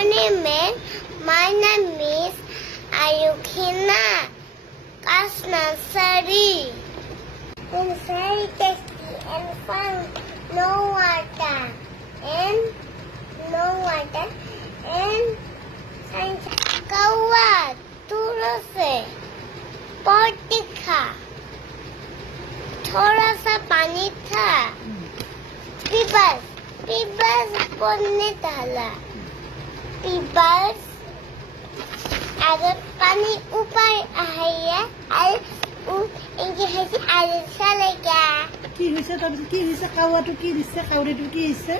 My name is Ayukhina Kasnasari. It's very tasty and fun. No water and kawa tulsi potika. थोड़ा सा पानी था पीबस पड़ने डाला पीबस अगर पानी ऊपर आया इनके ऐसे अच्छा लगा কি হৈছে তাৰপিছত কি হৈছে কাৱাটো কি দিছে কাউৰীটো কি হৈছে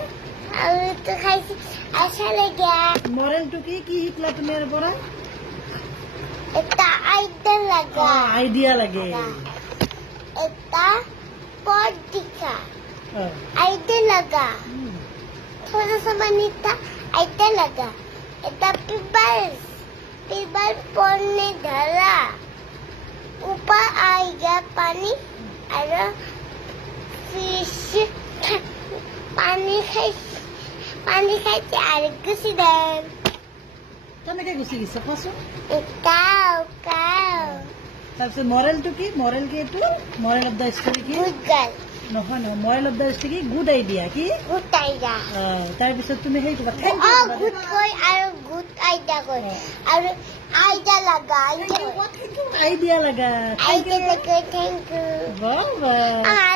और तो खाइसी अच्छा लगा মৰেলটো কি কি শিকলা তুমি ইয়াৰ পৰা इतना आइडिया लगा আইডিয়া লাগে इतना पोटिका आइडिया लगा थोड़ा सा पानी था आइडिया लगा इतना पीबस पड़ने डाला ऊपर आएगा पानी और फिश पानी खाते और गुस्सी दे কেনেকৈ গুচি গৈছে কোৱাচোন काव তাৰপিছত মৰেলটো কি মৰেল কি এইটো মৰেল অফ দ্য ষ্টৰী কি गुड गर्ल নহয় নহয় মৰেল অফ দ্য ষ্টৰী কি গুড আইডিয়া কি गुड आइडिया তাৰপিছত তুমি সেই কিবা থেংক गुड कोई और गुड आइडिया कोई और आइडिया लगा আইডিয়া লগা थैंक यू বাহ বাহ